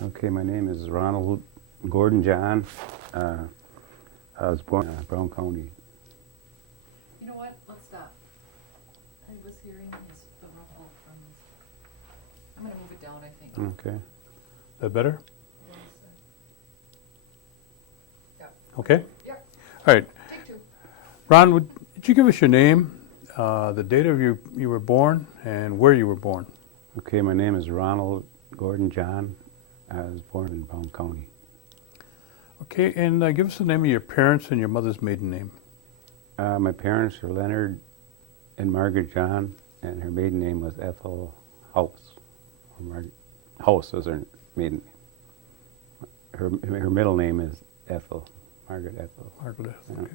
Okay, my name is Ronald Gordon John. I was born in Brown County. You know what? Let's stop. I was hearing the ruffle from his. I'm going to move it down, I think. Okay. Is that better? Yeah. Okay. Yep. All right. Take two. Ron, would you give us your name, the date of you were born, and where you were born? Okay, my name is Ronald Gordon John. I was born in Brown County. Okay, and give us the name of your parents and your mother's maiden name. My parents are Leonard and Margaret John, and her maiden name was Ethel House. House was her maiden name. Her middle name is Ethel, Margaret Ethel. Margaret, Yeah. okay.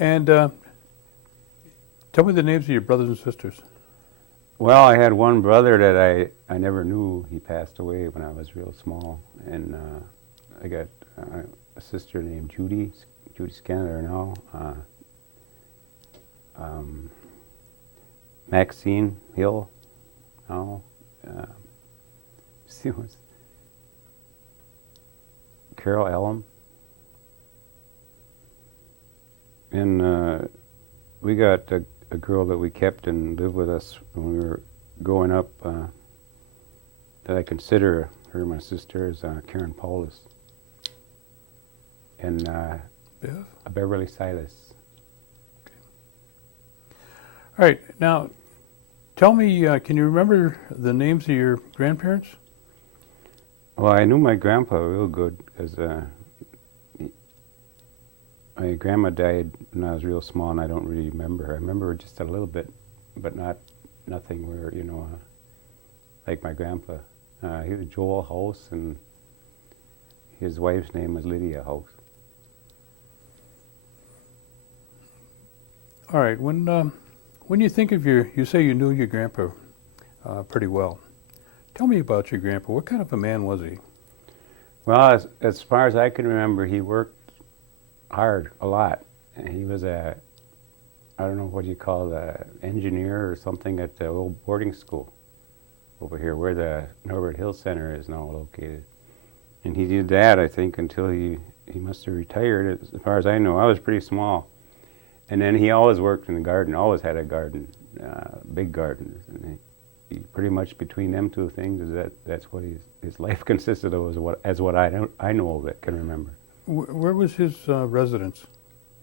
And tell me the names of your brothers and sisters. Well, I had one brother that I never knew. He passed away when I was real small. And I got a sister named Judy Scanner now. Maxine Hill now. See what's Carol Ellum. And we got a girl that we kept and lived with us when we were growing up that I consider her my sister is Karen Paulus and Bev? Beverly Silas. All right, now tell me, can you remember the names of your grandparents? Well, I knew my grandpa real good because my grandma died when I was real small, and I don't really remember. I remember just a little bit, but nothing where, like my grandpa. He was Joel House, and his wife's name was Lydia House. All right, when you think of you say you knew your grandpa pretty well. Tell me about your grandpa. What kind of a man was he? Well, as far as I can remember, he worked hard a lot. And he was I don't know what you call the engineer or something at the old boarding school over here where the Norbert Hill Center is now located. And he did that, I think, until he must have retired. As far as I know, I was pretty small. And then he always worked in the garden, always had a garden, big gardens. And he pretty much between them two things that's what his life consisted of, as what I know of it, can remember. Where was his residence?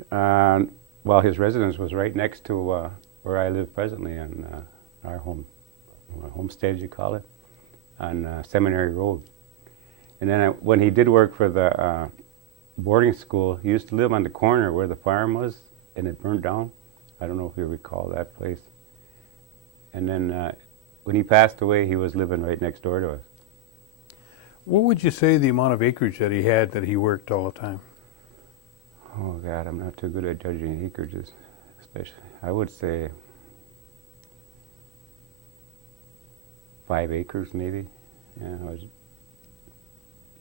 Well, his residence was right next to where I live presently on our homestead, you call it, on Seminary Road. And then when he did work for the boarding school, he used to live on the corner where the farm was, and it burned down. I don't know if you recall that place. And then when he passed away, he was living right next door to us. What would you say the amount of acreage that he had that he worked all the time? Oh, God, I'm not too good at judging acreages, especially. I would say 5 acres, maybe.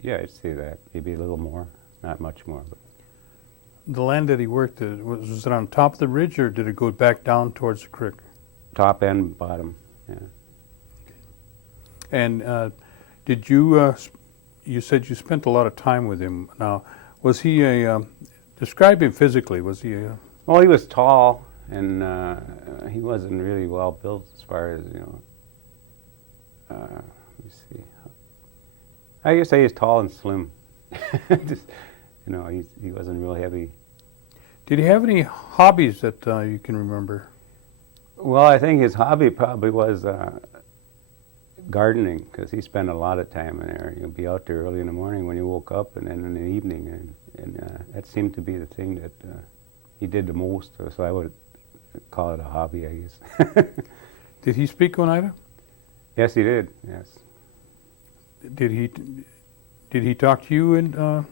Yeah, I'd say that. Maybe a little more, not much more. But The land that he worked at, was it on top of the ridge or did it go back down towards the creek? top and bottom, yeah. And did you, you said you spent a lot of time with him. Now, was he describe him physically, was he Well, he was tall, and he wasn't really well built as far as, let me see. I guess he's tall and slim. Just, he wasn't real heavy. did he have any hobbies that you can remember? Well, I think his hobby probably was gardening, because he spent a lot of time in there. He'd be out there early in the morning when he woke up, and then in the evening, and that seemed to be the thing that he did the most. So I would call it a hobby, I guess. Did he speak Oneida? Yes, he did. Yes. Did he talk to you? And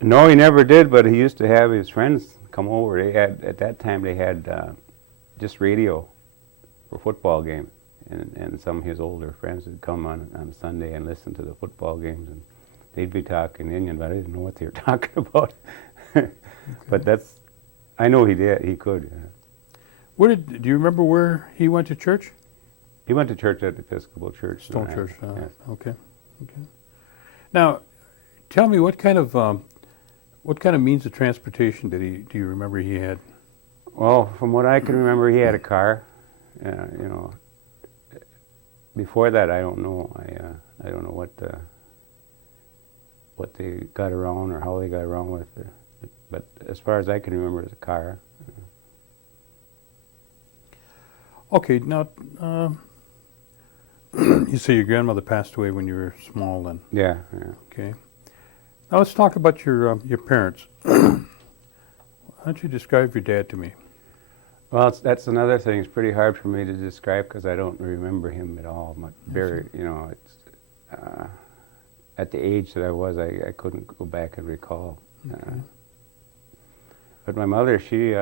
No, he never did. But he used to have his friends come over. They had at that time they had just radio for football games, and some of his older friends would come on Sunday and listen to the football games, and they'd be talking Indian, but I didn't know what they were talking about. Okay. But I know he did. He could. Do you remember where he went to church? He went to church at the Episcopal Church. Stone Church. Yes. Okay. Okay. Now, tell me what kind of means of transportation do you remember he had? Well, from what I can remember, he had a car. You know, before that, I don't know. I don't know what they got around or how they got around with it. But as far as I can remember, it was a car. Okay, now, you say your grandmother passed away when you were small then, Yeah, yeah. okay. Now let's talk about your parents. Why don't you describe your dad to me? Well, that's another thing. It's pretty hard for me to describe because I don't remember him at all. Very, you know, at the age that I was, I couldn't go back and recall. Okay. But my mother, she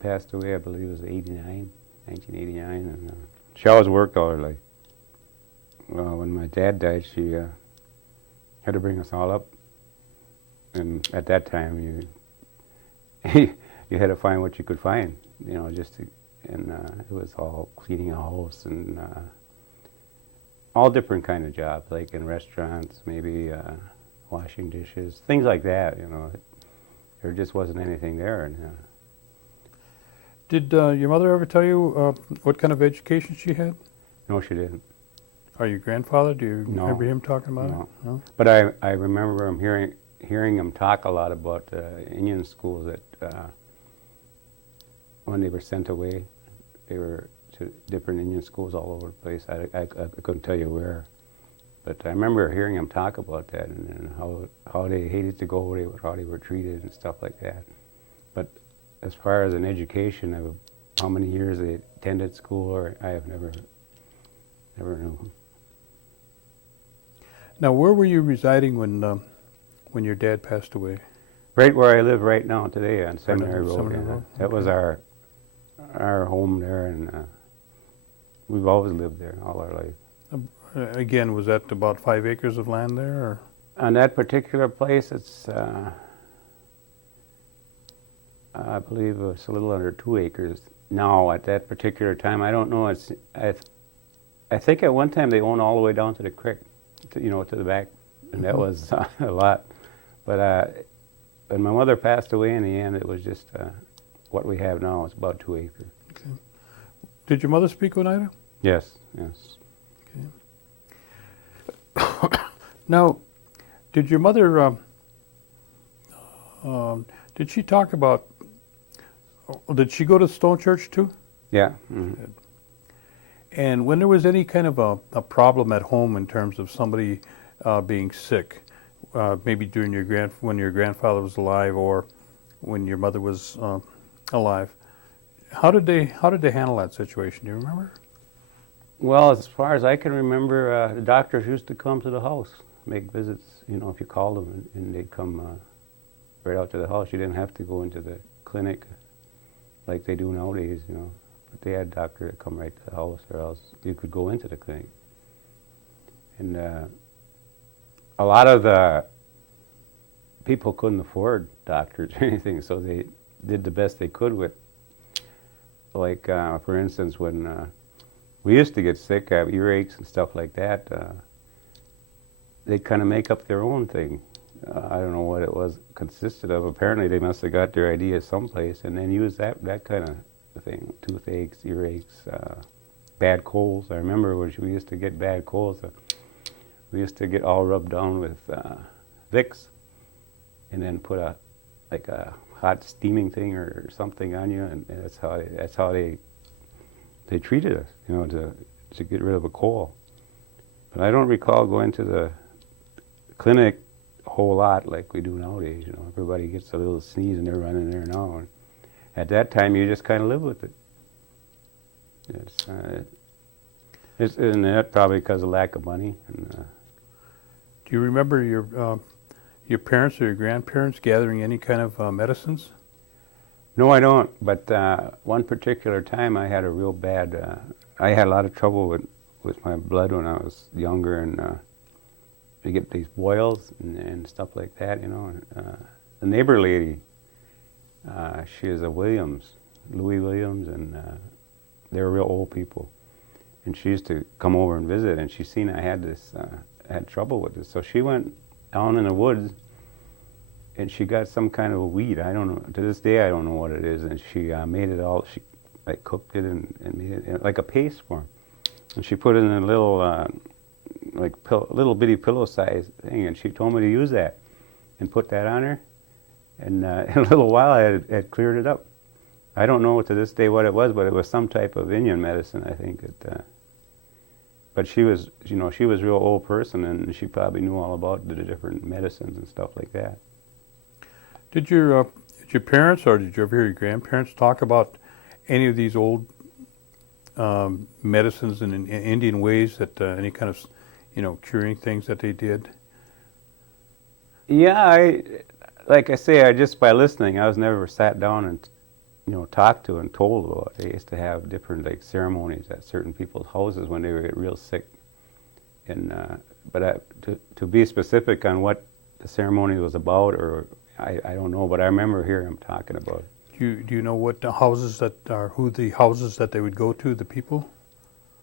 passed away, I believe it was 1989, and she always worked all her life. Well, when my dad died, she had to bring us all up, and at that time, you you had to find what you could find, you know, and it was all cleaning a house and all different kind of jobs, like in restaurants, maybe washing dishes, things like that, you know. There just wasn't anything there. And, Did your mother ever tell you what kind of education she had? no, she didn't. Or your grandfather? Do you No. remember him talking about No. it? No. But I remember him hearing him talk a lot about Indian schools that when they were sent away, they were to different Indian schools all over the place. I couldn't tell you where, but I remember hearing him talk about that and how they hated to go, how they were treated and stuff like that. But as far as an education of how many years they attended school, or I have never knew. Now, where were you residing when your dad passed away? Right where I live right now today on Seminary Road. Seminary Yeah. Road, That was our home there, and we've always lived there all our life. Again, was that about 5 acres of land there? Or? On that particular place, it's I believe it's a little under 2 acres now. At that particular time, I don't know. I think at one time they owned all the way down to the creek, to the back, and that was a lot. But when my mother passed away, in the end, it was just what we have now. It's about 2 acres. Okay. Did your mother speak Oneida? Yes, yes. Okay. Now, did your mother, did she talk about, did she go to Stone Church too? Yeah. Mm-hmm. And when there was any kind of a problem at home in terms of somebody being sick, maybe during when your grandfather was alive or when your mother was alive, how did they handle that situation? Do you remember? Well, as far as I can remember, the doctors used to come to the house, make visits. If you called them, and they'd come right out to the house. You didn't have to go into the clinic like they do nowadays, But they had a doctor that come right to the house, or else you could go into the clinic. And a lot of the people couldn't afford doctors or anything, so they did the best they could with, like, for instance, when we used to get sick, have earaches and stuff like that, they'd kind of make up their own thing. I don't know what it consisted of. Apparently they must have got their idea someplace and then used that kind of thing. Toothaches, earaches, bad colds. I remember when we used to get bad colds, we used to get all rubbed down with Vicks and then put a hot steaming thing or something on you, and that's how they treated us, to get rid of a cold. But I don't recall going to the clinic a whole lot like we do nowadays. Everybody gets a little sneeze and they're running there now. And at that time, you just kind of live with it. And that probably because of lack of money. And, do you remember your parents or your grandparents gathering any kind of medicines? No, I don't. But one particular time, I had a real bad. I had a lot of trouble with my blood when I was younger, and you get these boils and stuff like that. The neighbor lady, she is a Louis Williams, and they were real old people, and she used to come over and visit, and she seen I had this, had trouble with this. So she went down in the woods, and she got some kind of a weed. I don't know, to this day I don't know what it is, and she made it all, she like cooked it and made it like a paste form. And she put it in a little, like little bitty pillow size thing, and she told me to use that and put that on her. And in a little while I had cleared it up. I don't know to this day what it was, but it was some type of Indian medicine, I think. But she was, you know, she was a real old person, and she probably knew all about the different medicines and stuff like that. Did your parents, or did you ever hear your grandparents talk about any of these old medicines and in Indian ways, that any kind of, you know, curing things that they did? Yeah, like I say, I just by listening, I was never sat down and, you know, talked to and told about. They used to have different like ceremonies at certain people's houses when they would get real sick. And but to be specific on what the ceremony was about, or I don't know, but I remember hearing them talking about it. Do you know what the houses that are, who the houses that they would go to, the people?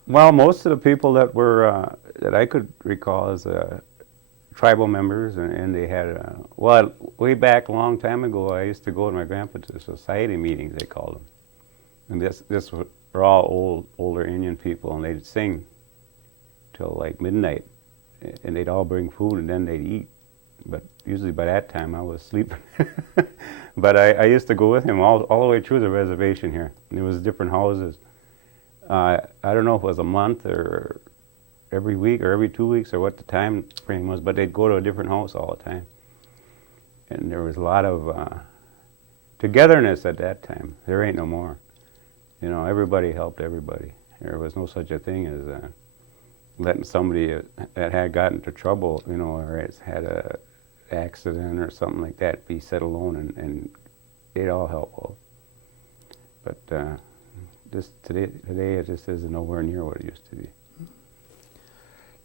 Well, most of the people that were that I could recall as tribal members, and they had well, way back a long time ago, I used to go with my grandpa to the society meetings, they called them, and this were all older Indian people, and they'd sing till like midnight, and they'd all bring food, and then they'd eat. But usually by that time I was sleeping. But I used to go with him all the way through the reservation here. And there was different houses. I don't know if it was a month or every week or every 2 weeks or what the time frame was, but they'd go to a different house all the time. And there was a lot of togetherness at that time. There ain't no more. You know, everybody helped everybody. There was no such a thing as letting somebody that had gotten into trouble, you know, or has had a accident or something like that, be set alone, and they'd all help out. But today it just is nowhere near what it used to be.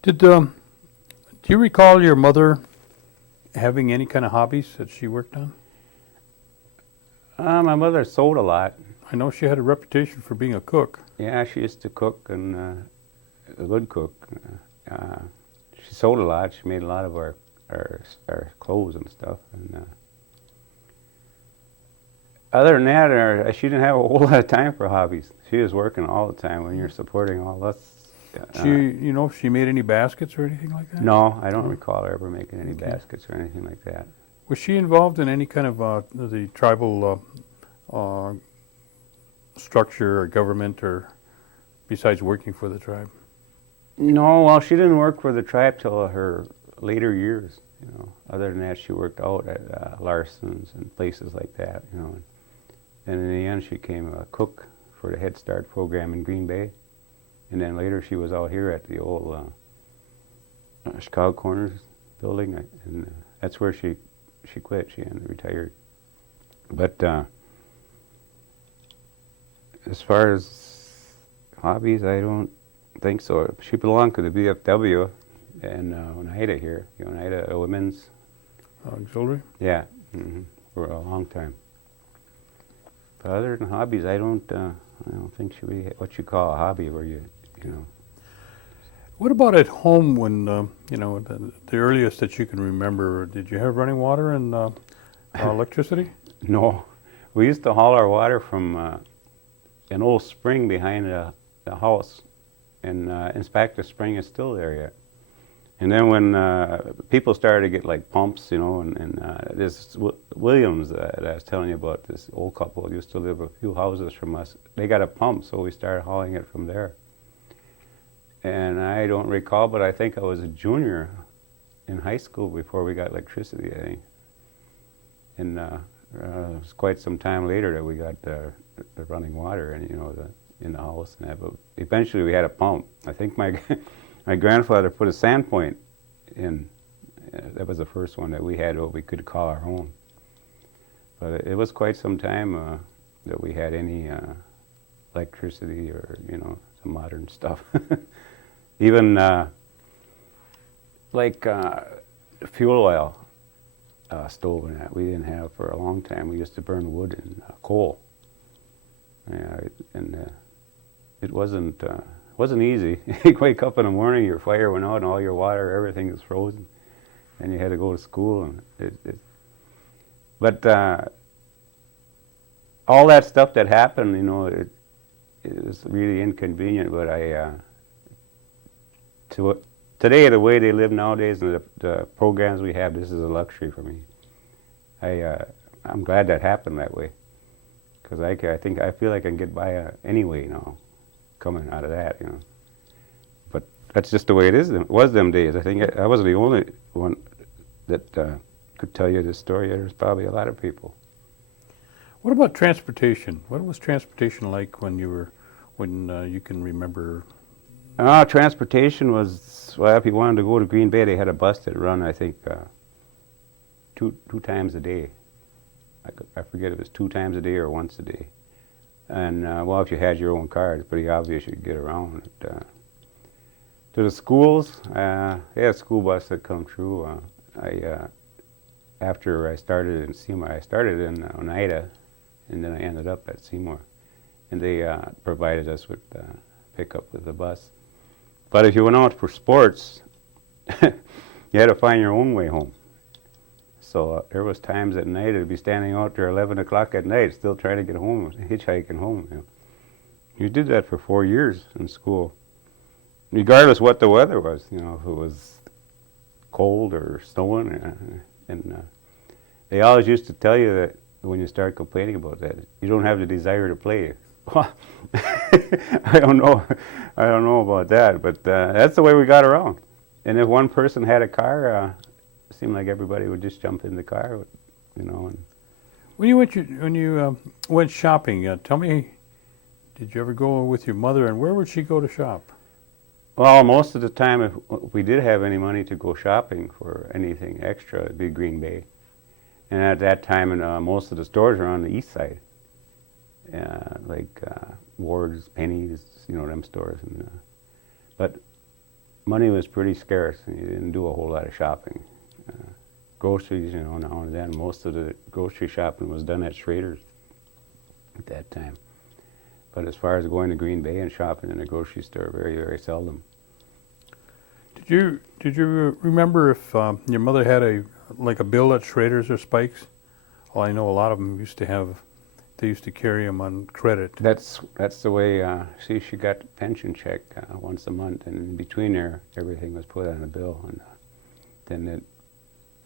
Do you recall your mother having any kind of hobbies that she worked on? My mother sewed a lot. I know she had a reputation for being a cook. Yeah, she used to cook, and a good cook. She sewed a lot. She made a lot of our clothes and stuff. And other than that, she didn't have a whole lot of time for hobbies. She was working all the time. When you're supporting all us. You know, if she made any baskets or anything like that? No, I don't recall her ever making any baskets or anything like that. Was she involved in any kind of the tribal structure or government, or besides working for the tribe? No, well, she didn't work for the tribe till her later years. You know, other than that, she worked out at Larson's and places like that. You know, and in the end, she became a cook for the Head Start program in Green Bay, and then later she was out here at the old Chicago Corners building, and that's where she quit. She retired. But as far as hobbies, I don't think so. She belonged to the VFW and Oneida here, the Oneida Women's Auxiliary? Yeah, for a long time. But other than hobbies, I don't think she really what you call a hobby, where you know. What about at home when, you know, the earliest that you can remember? Did you have running water and electricity? No, we used to haul our water from an old spring behind the house, and in fact the spring is still there yet. And then when people started to get like pumps, you know, and this Williams that I was telling you about, this old couple who used to live a few houses from us, they got a pump, so we started hauling it from there. And I don't recall, but I think I was a junior in high school before we got electricity, I think. And it was quite some time later that we got the running water, and you know, in the house and that. But eventually we had a pump. I think my grandfather put a sand point in. That was the first one that we had, what we could call our own. But it was quite some time that we had any electricity or, you know, some modern stuff. Even like fuel oil stove and that we didn't have for a long time. We used to burn wood and coal. Yeah, and it wasn't wasn't easy. You wake up in the morning, your fire went out, and all your water, everything is frozen, and you had to go to school. And but all that stuff that happened, you know, it was really inconvenient. But today, the way they live nowadays and the programs we have, this is a luxury for me. I'm glad that happened that way, because I feel like I can get by anyway now, coming out of that, you know. But that's just the way it was them days. I think I wasn't the only one that could tell you this story. There's probably a lot of people. What about transportation? What was transportation like when you can remember? Transportation was, well, if you wanted to go to Green Bay, they had a bus that run, I think, two times a day. I forget if it was 2 times a day or once a day. And, well, if you had your own car, it's pretty obvious you could get around. To the schools, they had a school bus that come through. After I started in Seymour, I started in Oneida, and then I ended up at Seymour. And they provided us with pickup with the bus. But if you went out for sports, you had to find your own way home. So there was times at night I'd be standing out there 11 o'clock at night, still trying to get home, hitchhiking home. You know. You did that for 4 years in school, regardless what the weather was. You know, if it was cold or snowing, and they always used to tell you that when you start complaining about that, you don't have the desire to play. I don't know about that, but that's the way we got around. And if one person had a car, it seemed like everybody would just jump in the car, you know. And When you went shopping, tell me, did you ever go with your mother, and where would she go to shop? well, most of the time, if we did have any money to go shopping for anything extra, it'd be Green Bay. And at that time, most of the stores were on the east side, like Ward's, Penny's, you know, them stores. But money was pretty scarce, and you didn't do a whole lot of shopping. Groceries, you know, now and then, most of the grocery shopping was done at Schrader's at that time. But as far as going to Green Bay and shopping in a grocery store, very, very seldom. Did you remember if your mother had a bill at Schrader's or Spike's? Well, I know a lot of them they used to carry them on credit. That's the way. She got a pension check once a month, and in between there, everything was put on a bill, and then at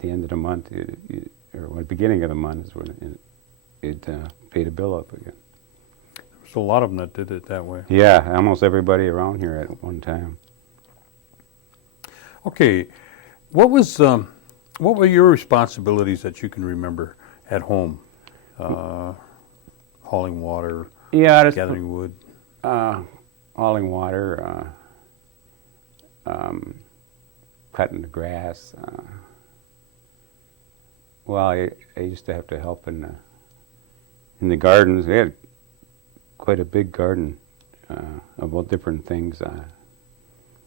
the end of the month, or the beginning of the month, is when it paid a bill up again. There's a lot of them that did it that way. Yeah, almost everybody around here at one time. Okay, what were your responsibilities that you can remember at home? Hauling water, Yeah, gathering wood. hauling water, cutting the grass. Well, I used to have to help in the gardens. We had quite a big garden of all different things.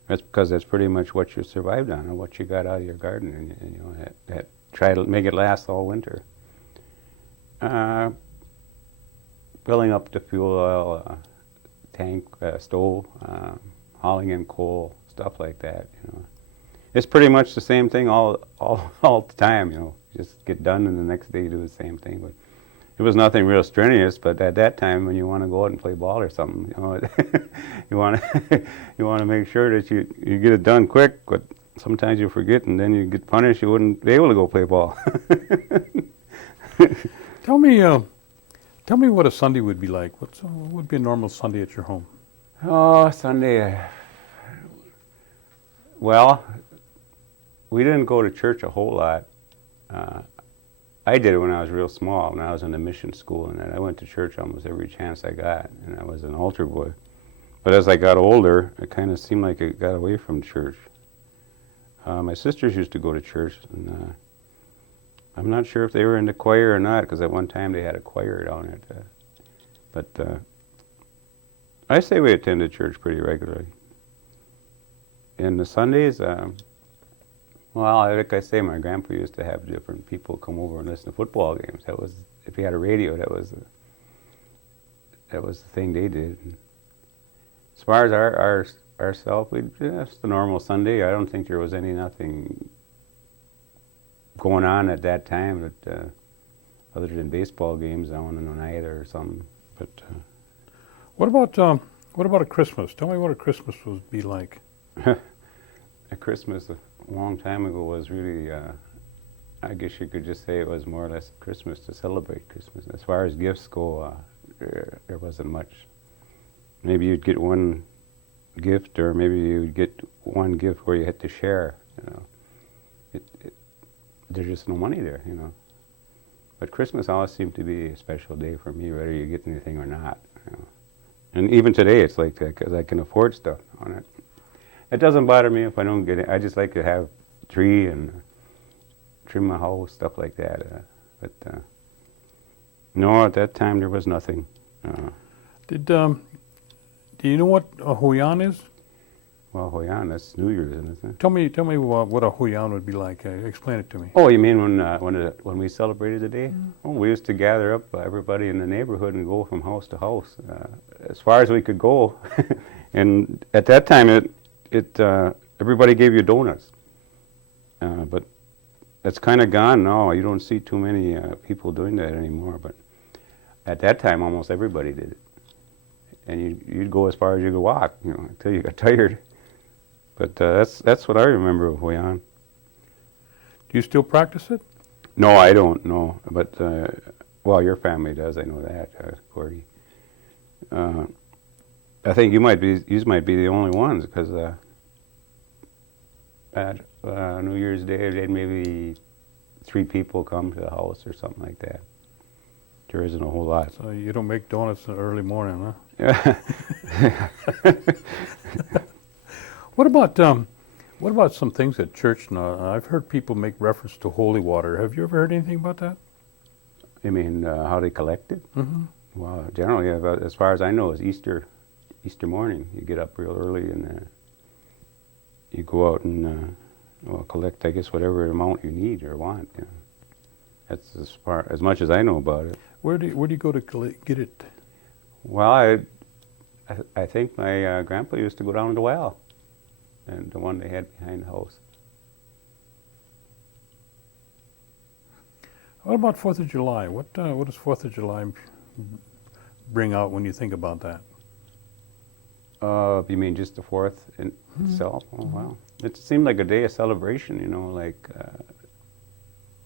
That's because that's pretty much what you survived on, and what you got out of your garden, and you know, that try to make it last all winter. Filling up the fuel oil tank, stove, hauling in coal, stuff like that. You know, it's pretty much the same thing all the time. You know, just get done, and the next day you do the same thing. But it was nothing real strenuous. But at that time, when you want to go out and play ball or something, you know, you want to make sure that you get it done quick. But sometimes you forget, and then you get punished. You wouldn't be able to go play ball. Tell me what a Sunday would be like. What would be a normal Sunday at your home? Oh, Sunday. Well, we didn't go to church a whole lot. I did it when I was real small, when I was in the mission school, and I went to church almost every chance I got, and I was an altar boy. But as I got older, it kind of seemed like I got away from church. My sisters used to go to church, and I'm not sure if they were in the choir or not, because at one time they had a choir down at. But I say we attended church pretty regularly. And the Sundays, well, like I say, my grandpa used to have different people come over and listen to football games. That was, if he had a radio, that was the thing they did. As far as ourselves, we just the normal Sunday. I don't think there was nothing going on at that time that other than baseball games on and on either or something. But What about a Christmas? Tell me what a Christmas would be like. a Christmas a long time ago was really, I guess you could just say it was more or less Christmas to celebrate Christmas. As far as gifts go, there wasn't much. Maybe you'd get one gift, or maybe you'd get one gift where you had to share. You know, there's just no money there. You know, but Christmas always seemed to be a special day for me, whether you get anything or not. You know. And even today, it's like that because I can afford stuff on it. It doesn't bother me if I don't get it. I just like to have a tree and trim my house, stuff like that. But no, at that time there was nothing. Do you know what a Huyan is? Well, Hoyan, that's New Year's, isn't it? Tell me what a Huyan would be like. Explain it to me. Oh, you mean when we celebrated the day? Mm-hmm. Oh, we used to gather up everybody in the neighborhood and go from house to house, as far as we could go. And at that time, everybody gave you donuts. But that's kind of gone now. You don't see too many people doing that anymore. But at that time, almost everybody did it. And you'd go as far as you could walk, you know, until you got tired. But that's what I remember of Huyan. Do you still practice it? No, I don't know. But well, your family does. I know that, Gordy. I think you might be the only ones, because at New Year's Day, then maybe 3 people come to the house or something like that. There isn't a whole lot. So you don't make donuts in the early morning, huh? Yeah. What about some things at church now? I've heard people make reference to holy water. Have you ever heard anything about that? You mean how they collect it? Mm-hmm. Well, generally, as far as I know, it's Easter morning. You get up real early and you go out and collect, I guess, whatever amount you need or want. You know. That's as much as I know about it. Where do you go to get it? Well, I think my grandpa used to go down to the well, and the one they had behind the house. What about 4th of July? What does 4th of July bring out when you think about that? You mean just the 4th in itself? Oh, wow. It seemed like a day of celebration, you know, like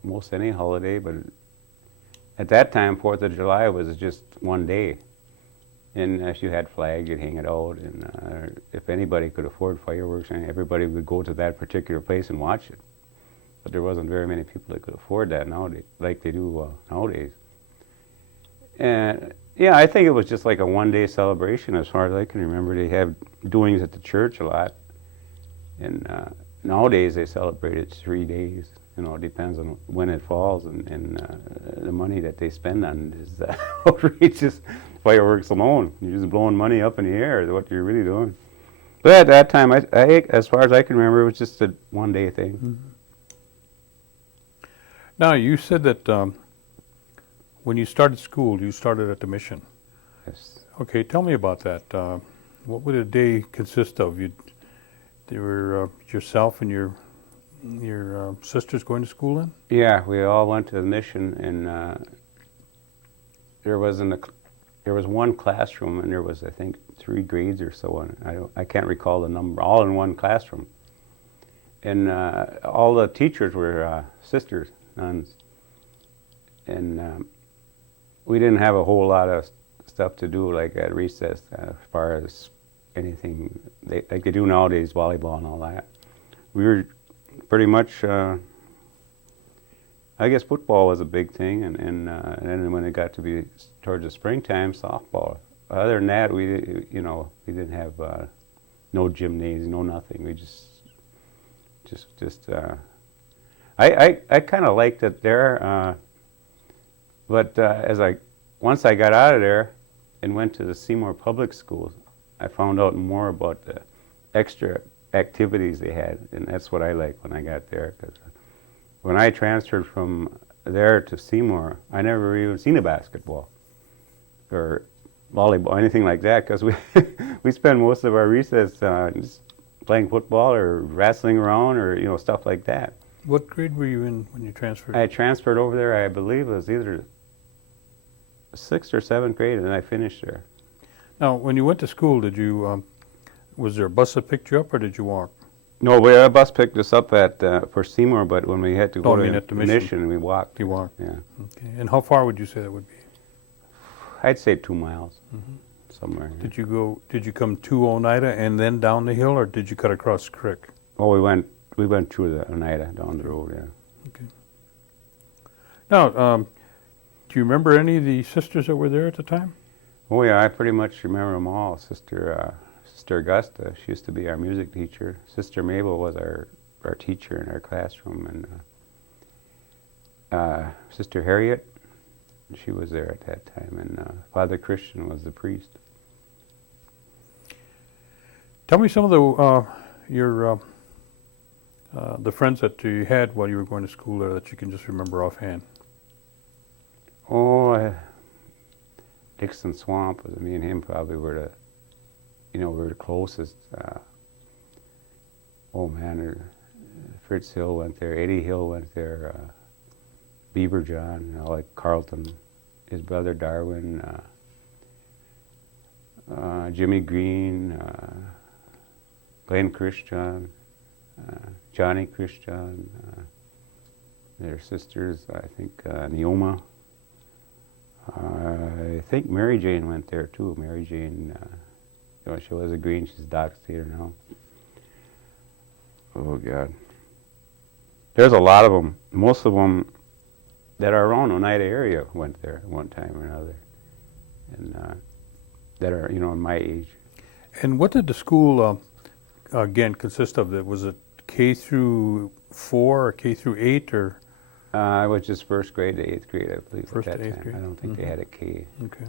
most any holiday, but at that time, 4th of July was just one day. And if you had flag, you'd hang it out, and if anybody could afford fireworks, everybody would go to that particular place and watch it. But there wasn't very many people that could afford that nowadays, like they do nowadays. And yeah, I think it was just like a one-day celebration, as far as I can remember. They have doings at the church a lot, and nowadays they celebrate it 3 days. You know, it depends on when it falls, and the money that they spend on it is outrageous. Fireworks alone, you're just blowing money up in the air is what you're really doing. But at that time, I as far as I can remember, it was just a one-day thing. Mm-hmm. Now, you said that when you started school, you started at the mission. Yes. Okay, tell me about that. What would a day consist of? There were yourself and your sisters going to school then? Yeah, we all went to the mission, and there was one classroom, and there was, I think, 3 grades or so. And I can't recall the number. All in one classroom, and all the teachers were sisters, nuns, and we didn't have a whole lot of stuff to do, like at recess, as far as anything like they do nowadays, volleyball and all that. We were pretty much, I guess football was a big thing, and then when it got to be towards the springtime, softball. Other than that, we didn't have no gymnasium, no nothing. We just I kind of liked it there, but once I got out of there and went to the Seymour Public Schools, I found out more about the extra activities they had, and that's what I liked when I got there. Because when I transferred from there to Seymour, I never even seen a basketball or volleyball, anything like that, because we spent most of our recess just playing football or wrestling around or, you know, stuff like that. What grade were you in when you transferred? I transferred over there, I believe it was either 6th or 7th grade, and then I finished there. Now, when you went to school, did you, was there a bus that picked you up, or did you walk? No, a bus picked us up at for Seymour, but when we had to go I mean to at the mission. we walked. You walked. Yeah, Okay. And how far would you say that would be? I'd say 2 miles, somewhere. Did you come to Oneida and then down the hill, or did you cut across the creek? Oh, we went through the Oneida down the road. Yeah. Okay. Now, do you remember any of the sisters that were there at the time? Oh yeah, I pretty much remember them all. Sister Augusta, she used to be our music teacher. Sister Mabel was our teacher in our classroom, and Sister Harriet, she was there at that time, and Father Christian was the priest. Tell me some of the friends that you had while you were going to school there that you can just remember offhand. Oh, Dixon Swamp, me and him probably were the closest. Oh man, Fritz Hill went there, Eddie Hill went there, Beaver John, like Carlton, his brother Darwin, Jimmy Green, Glenn Christian, Johnny Christian, their sisters, I think Neoma. I think Mary Jane went there too. Mary Jane, she was a Green. She's Doc Theater now. Oh God, there's a lot of them. Most of them that are around Oneida area went there at one time or another, and that are in my age. And what did the school again consist of? Was it K through 4 or K through 8 or? I was just 1st grade to 8th grade, I believe. First at to that 8th time. grade. I don't think they had a K. Okay.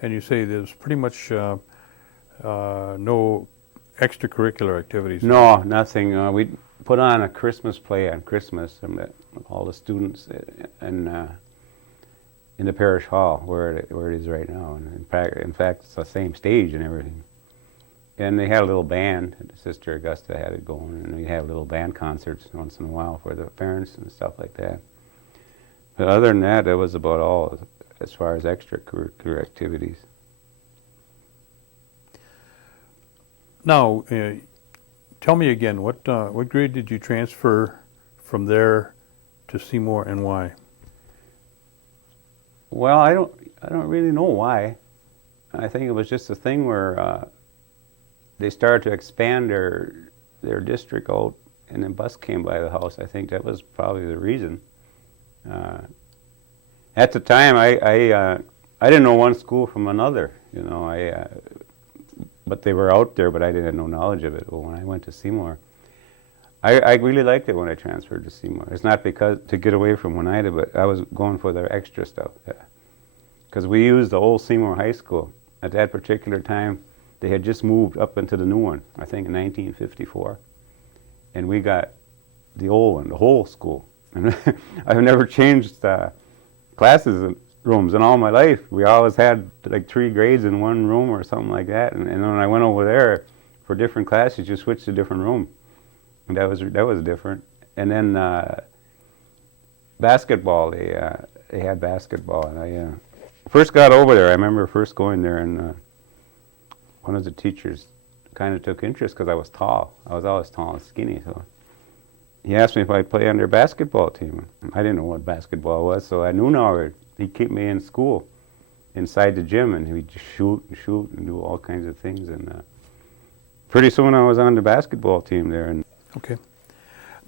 And you say there's pretty much no extracurricular activities? No, nothing. We put on a Christmas play on Christmas, and all the students in the parish hall where it is right now. And in fact, it's the same stage and everything. And they had a little band. Sister Augusta had it going, and we had little band concerts once in a while for the parents and stuff like that. But other than that, that was about all as far as extracurricular activities. Now, tell me again, what grade did you transfer from there to Seymour, and why? Well, I don't really know why. I think it was just a thing where they started to expand their district out, and a bus came by the house. I think that was probably the reason. At the time, I didn't know one school from another. But they were out there, but I didn't have no knowledge of it. Well, when I went to Seymour, I really liked it when I transferred to Seymour. It's not because to get away from Oneida, but I was going for the extra stuff. Because we used the old Seymour High School. At that particular time, they had just moved up into the new one, I think in 1954. And we got the old one, the whole school. And I've never changed classes and rooms in all my life. We always had like 3 grades in one room or something like that. And when I went over there for different classes, you switched to a different room. And that was different. And then basketball, they had basketball. And I first got over there. I remember first going there, and one of the teachers kind of took interest because I was tall. I was always tall and skinny, so he asked me if I'd play on their basketball team. I didn't know what basketball was, so I knew now he'd keep me in school inside the gym, and we'd just shoot and do all kinds of things. And pretty soon I was on the basketball team there. And Okay.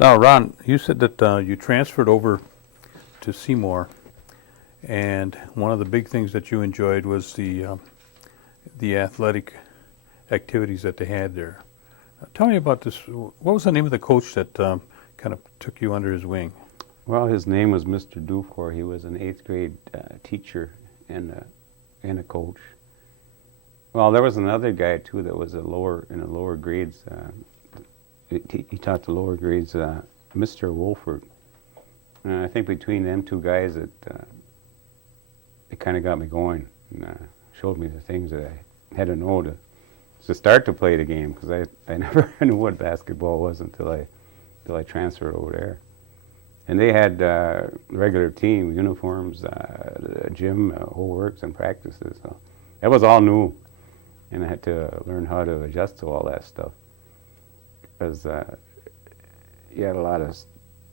Now, Ron, you said that you transferred over to Seymour, and one of the big things that you enjoyed was the athletic activities that they had there. Tell me about this. What was the name of the coach that kind of took you under his wing? well, his name was Mr. Dufour. He was an 8th grade teacher and a coach. Well, there was another guy too that was in the lower grades. He taught the lower grades, Mr. Wolford. I think between them two guys, it kind of got me going. And, showed me the things that I had to know to start to play the game, because I never knew what basketball was until I transferred over there. And they had regular team uniforms, gym, whole works, and practices. So that was all new, and I had to learn how to adjust to all that stuff, because you had a lot of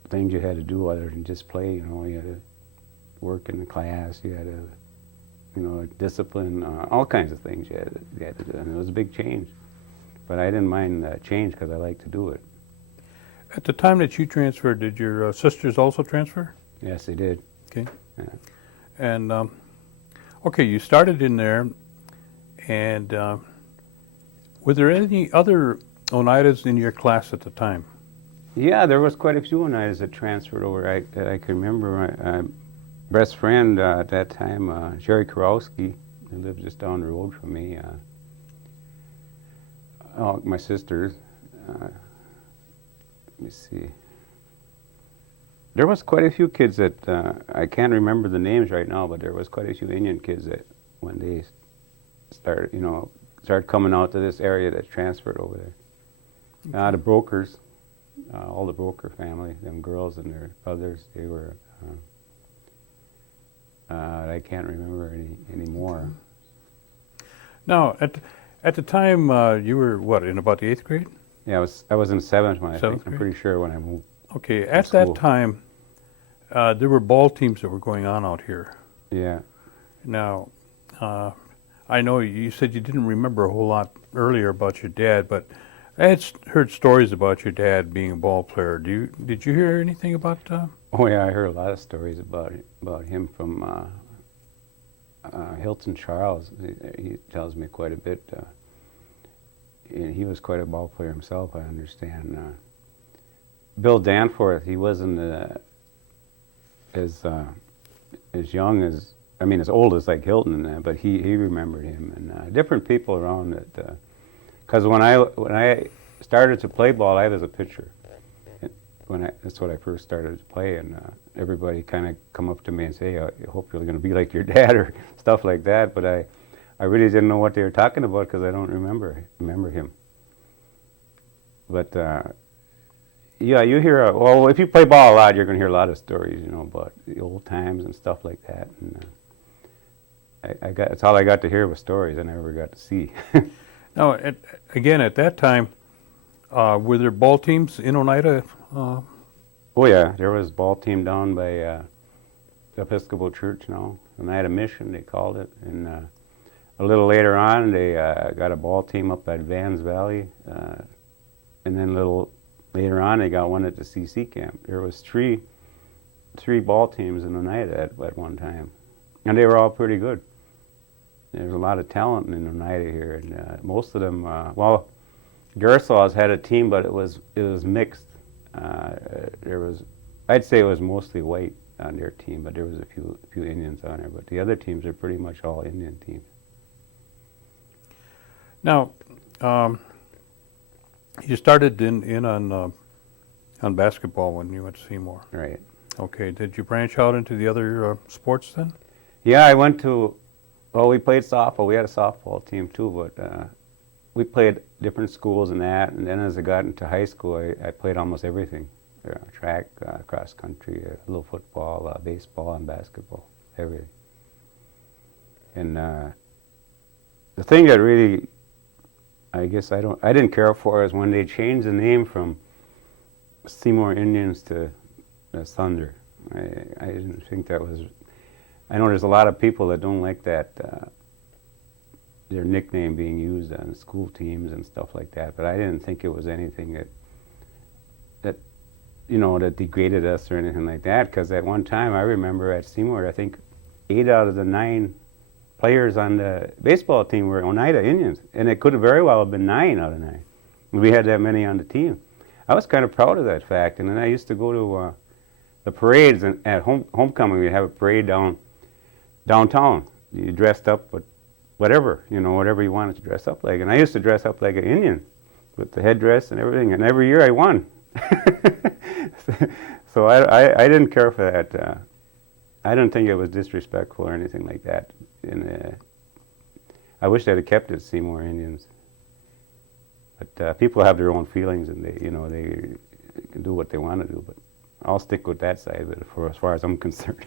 things you had to do other than just play. You know, you had to work in the class, you had to, you know, discipline, all kinds of things you had to do, and it was a big change. But I didn't mind that change because I liked to do it. At the time that you transferred, did your sisters also transfer? Yes, they did. Okay. Yeah. And, okay, you started in there, and were there any other Oneidas in your class at the time? Yeah, there was quite a few Oneidas that transferred over. I can remember my best friend at that time, Jerry Karowski, who lived just down the road from me. My sisters. Let me see. There was quite a few kids that, I can't remember the names right now, but there was quite a few Indian kids that when they started coming out to this area that transferred over there. Okay. The brokers, all the broker family, them girls and their brothers, they were, I can't remember any more. Now, at the time, you were, what, in about the 8th grade? Yeah, I was in 7th when I think. Seventh I'm grade? pretty sure when I moved. Okay, at school. that time, there were ball teams that were going on out here. Yeah. Now, I know you said you didn't remember a whole lot earlier about your dad, but I had heard stories about your dad being a ball player. Did you hear anything about? Oh yeah, I heard a lot of stories about him from Hilton Charles. He tells me quite a bit. And he was quite a ball player himself, I understand. Bill Danforth, he wasn't as young as, I mean, as old as like Hilton and that, but he remembered him, and different people around that. Because when I started to play ball, I was a pitcher. That's what I first started to play, and everybody kind of come up to me and say, "I hope you're going to be like your dad," or stuff like that. But I really didn't know what they were talking about because I don't remember him. But yeah, you hear well, if you play ball a lot, you're going to hear a lot of stories, you know, about the old times and stuff like that. And that's all I got to hear was stories. I never got to see. Now, again, at that time, were there ball teams in Oneida? Oh yeah, there was a ball team down by the Episcopal Church now, Oneida Mission they called it, and a little later on they got a ball team up at Vans Valley, and then a little later on they got one at the CC camp. There was three ball teams in Oneida at one time, and they were all pretty good. There's a lot of talent in Oneida here, and most of them, well, Garsaw's had a team, but it was mixed. I'd say it was mostly white on their team, but there was a few Indians on there. But the other teams are pretty much all Indian teams. Now, you started in on basketball when you went to Seymour. Right. Okay. Did you branch out into the other sports then? Yeah, I went to. Well, we played softball. We had a softball team too, but we played different schools and that. And then as I got into high school, I played almost everything: track, cross country, a little football, baseball, and basketball, everything. And the thing that really, I guess I didn't care for is when they changed the name from Seymour Indians to Thunder. I didn't think that was. I know there's a lot of people that don't like that, their nickname being used on school teams and stuff like that, but I didn't think it was anything that degraded us or anything like that, because at one time, I remember at Seymour, I think 8 out of the 9 players on the baseball team were Oneida Indians, and it could have very well have been 9 out of 9. We had that many on the team. I was kind of proud of that fact, and then I used to go to the parades, and at homecoming, we'd have a parade downtown. You dressed up with whatever you wanted to dress up like. And I used to dress up like an Indian with the headdress and everything. And every year I won. So I didn't care for that. I didn't think it was disrespectful or anything like that. And I wish they'd have kept it Seymour Indians. But people have their own feelings, and they can do what they want to do. But I'll stick with that side of it for as far as I'm concerned.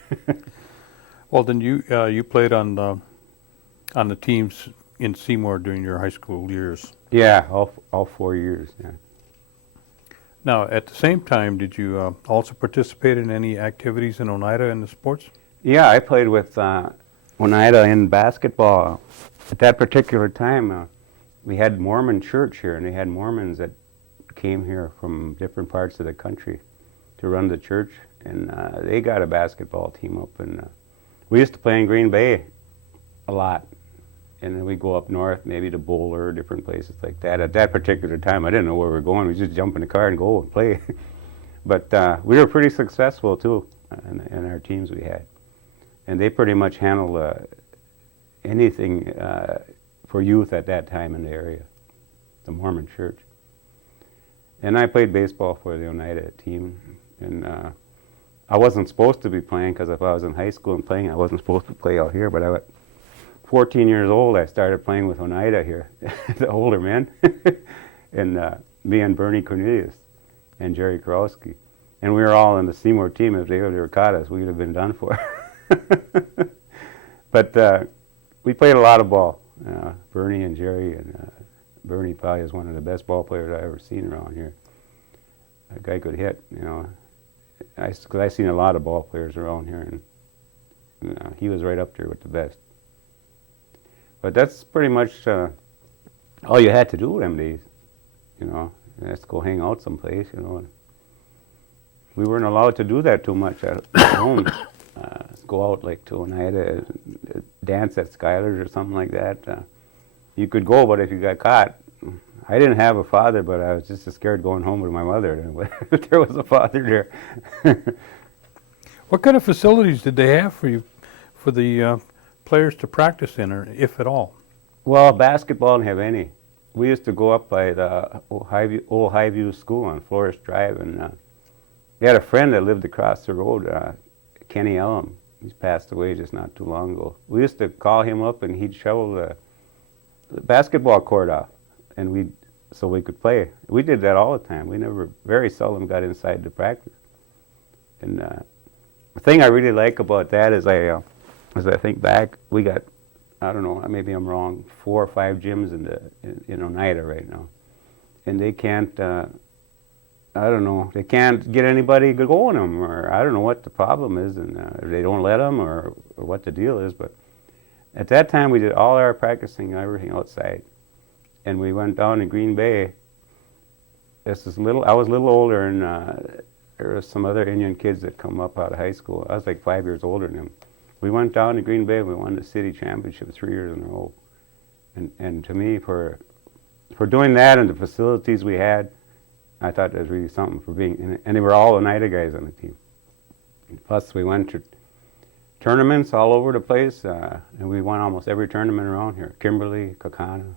Well, then you played on the teams in Seymour during your high school years. Yeah, all 4 years. Yeah. Now, at the same time, did you also participate in any activities in Oneida in the sports? Yeah, I played with Oneida in basketball. At that particular time, we had Mormon church here, and they had Mormons that came here from different parts of the country to run the church, and they got a basketball team up, and we used to play in Green Bay a lot, and then we'd go up north, maybe to Boulder, different places like that. At that particular time, I didn't know where we were going. We just jump in the car and go and play. But we were pretty successful, too, in our teams we had. And they pretty much handled anything for youth at that time in the area, the Mormon church. And I played baseball for the Oneida team. And I wasn't supposed to be playing, because if I was in high school and playing, I wasn't supposed to play out here. But at 14 years old, I started playing with Oneida here, the older men, and me and Bernie Cornelius and Jerry Karowski. And we were all in the Seymour team. If they would have caught us, we would have been done for. But we played a lot of ball. Bernie and Jerry, and Bernie probably is one of the best ball players I've ever seen around here. That guy could hit, Cause I seen a lot of ball players around here, and he was right up there with the best. But that's pretty much all you had to do them days, Let's go hang out someplace, We weren't allowed to do that too much at home. Go out like to Oneida, dance at Skylar's or something like that. You could go, but if you got caught, I didn't have a father, but I was just as scared going home with my mother if there was a father there. What kind of facilities did they have for you, for the players to practice in, or if at all? Well, basketball didn't have any. We used to go up by the old Highview School on Florist Drive, and we had a friend that lived across the road, Kenny Ellum. He's passed away just not too long ago. We used to call him up, and he'd shovel the basketball court off, and so we could play. We did that all the time. We very seldom got inside to practice. And the thing I really like about that is as I think back, we got, I don't know, maybe I'm wrong, 4 or 5 gyms in Oneida right now, and they can't. I don't know. They can't get anybody to go in them, or I don't know what the problem is, and they don't let them, or what the deal is. But at that time, we did all our practicing and everything outside, and we went down to Green Bay. I was a little older, and there was some other Indian kids that come up out of high school. I was like 5 years older than them. We went down to Green Bay. We won the city championship 3 years in a row, and to me, for doing that and the facilities we had, I thought that was really something for being, and they were all Oneida guys on the team. Plus, we went to tournaments all over the place, and we won almost every tournament around here. Kimberly, Kakana,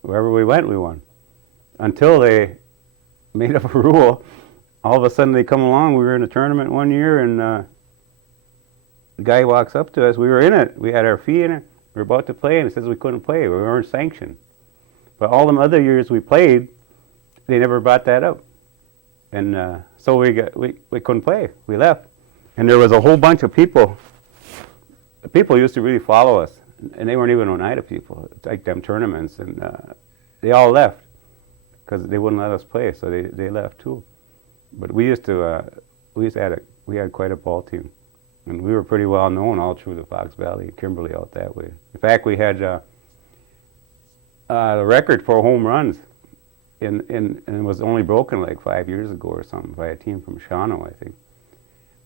wherever we went, we won. Until they made up a rule. All of a sudden, they come along. We were in a tournament one year, and the guy walks up to us. We were in it. We had our fee in it. We were about to play, and he says we couldn't play. We weren't sanctioned. But all them other years we played, they never brought that up, and so we couldn't play. We left, and there was a whole bunch of people. The people used to really follow us, and they weren't even Oneida people. It's like them tournaments, and they all left because they wouldn't let us play. So they left too. But we had quite a ball team, and we were pretty well known all through the Fox Valley, Kimberly out that way. In fact, we had the record for home runs. And it was only broken like 5 years ago or something by a team from Shawano, I think.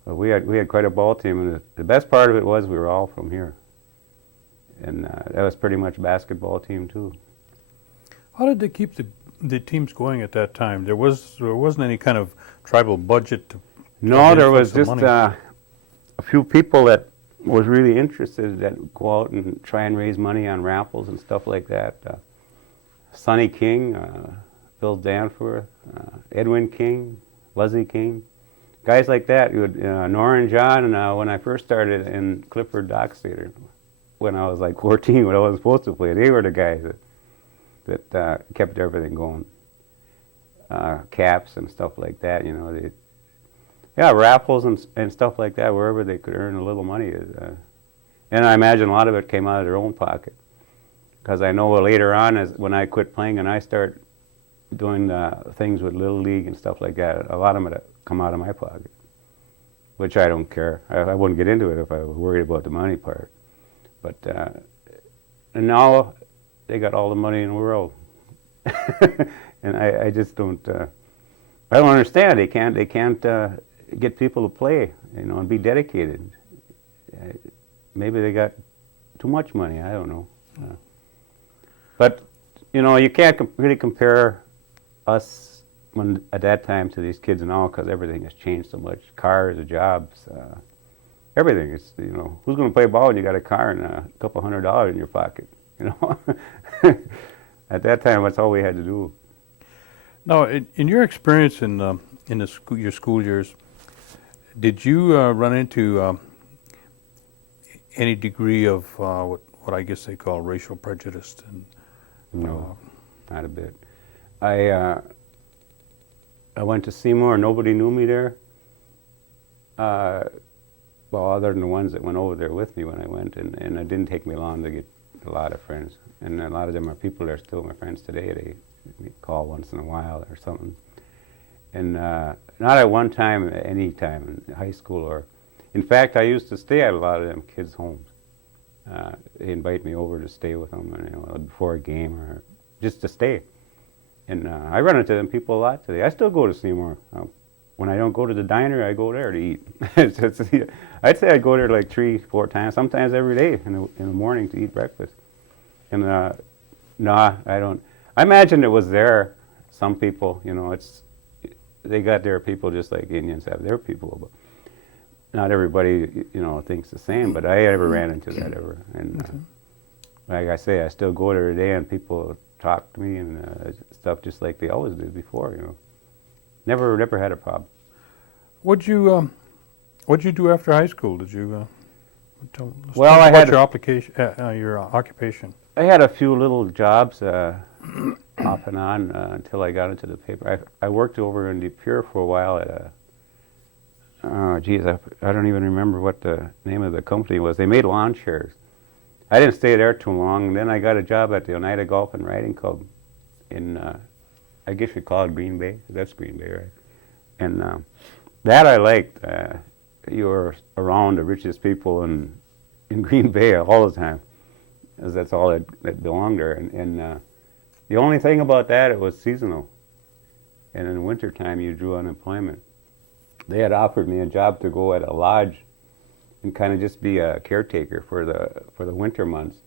But we had quite a ball team, and the best part of it was we were all from here, and that was pretty much a basketball team too. How did they keep the teams going at that time? There wasn't any kind of tribal budget to. No, there was just a few people that was really interested that would go out and try and raise money on raffles and stuff like that. Sonny King. Bill Danforth, Edwin King, Leslie King, guys like that. Nora and John, when I first started in Clifford Dock Theater, when I was like 14 when I wasn't supposed to play. They were the guys that kept everything going. Caps and stuff like that, you know. Yeah, raffles and stuff like that, wherever they could earn a little money. And I imagine a lot of it came out of their own pocket. Because I know later on, as when I quit playing and I start doing things with Little League and stuff like that, a lot of it come out of my pocket, which I don't care. I wouldn't get into it if I was worried about the money part. But and now they got all the money in the world, and I just don't. I don't understand. They can't get people to play, you know, and be dedicated. Maybe they got too much money. I don't know. But you know, you can't really compare us at that time to these kids now, because everything has changed so much. Cars, jobs, everything. It's, you know, who's going to play ball when you got a car and a couple $100 in your pocket? You know, at that time, that's all we had to do. Now, in your experience in the school, your school years, did you run into any degree of what I guess they call racial prejudice? No, not a bit. I went to Seymour. Nobody knew me there. Well, other than the ones that went over there with me when I went, and it didn't take me long to get a lot of friends. And a lot of them are people that are still my friends today. They call once in a while or something. And not at one time, any time in high school, or in fact, I used to stay at a lot of them kids' homes. They invite me over to stay with them, you know, before a game or just to stay. And I run into them people a lot today. I still go to Seymour. When I don't go to the diner, I go there to eat. I'd say I go there like 3-4 times, sometimes every day in the morning to eat breakfast. And no, I don't. I imagine it was there. Some people, you know, they got their people just like Indians have their people, but not everybody, you know, thinks the same. But I never ran into that ever. And like I say, I still go there today, and people talk to me and stuff just like they always did before. You know, never had a problem. What'd you do after high school? Did you? Well, I had your application, your occupation. I had a few little jobs off and on until I got into the paper. I worked over in De Pere for a while at a. Oh, geez, I don't even remember what the name of the company was. They made lawn chairs. I didn't stay there too long. Then I got a job at the Oneida Golf and Riding Club in, I guess you call it Green Bay. That's Green Bay, right? And that I liked. You were around the richest people in Green Bay all the time, because that's all that belonged there. And the only thing about that, it was seasonal. And in the wintertime, you drew unemployment. They had offered me a job to go at a lodge and kind of just be a caretaker for the winter months,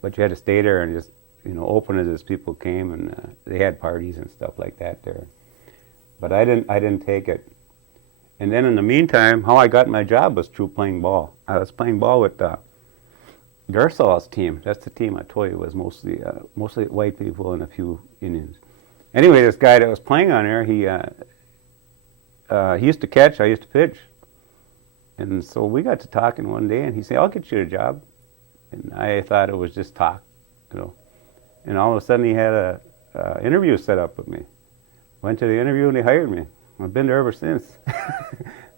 but you had to stay there and just, you know, open it as people came, and they had parties and stuff like that there. But I didn't take it. And then in the meantime, how I got my job was through playing ball. I was playing ball with Garsaw's team. That's the team I told you was mostly white people and a few Indians. Anyway, this guy that was playing on there, he used to catch, I used to pitch. And so we got to talking one day, and he said, "I'll get you a job." And I thought it was just talk, you know. And all of a sudden, he had a interview set up with me. Went to the interview, and they hired me. I've been there ever since.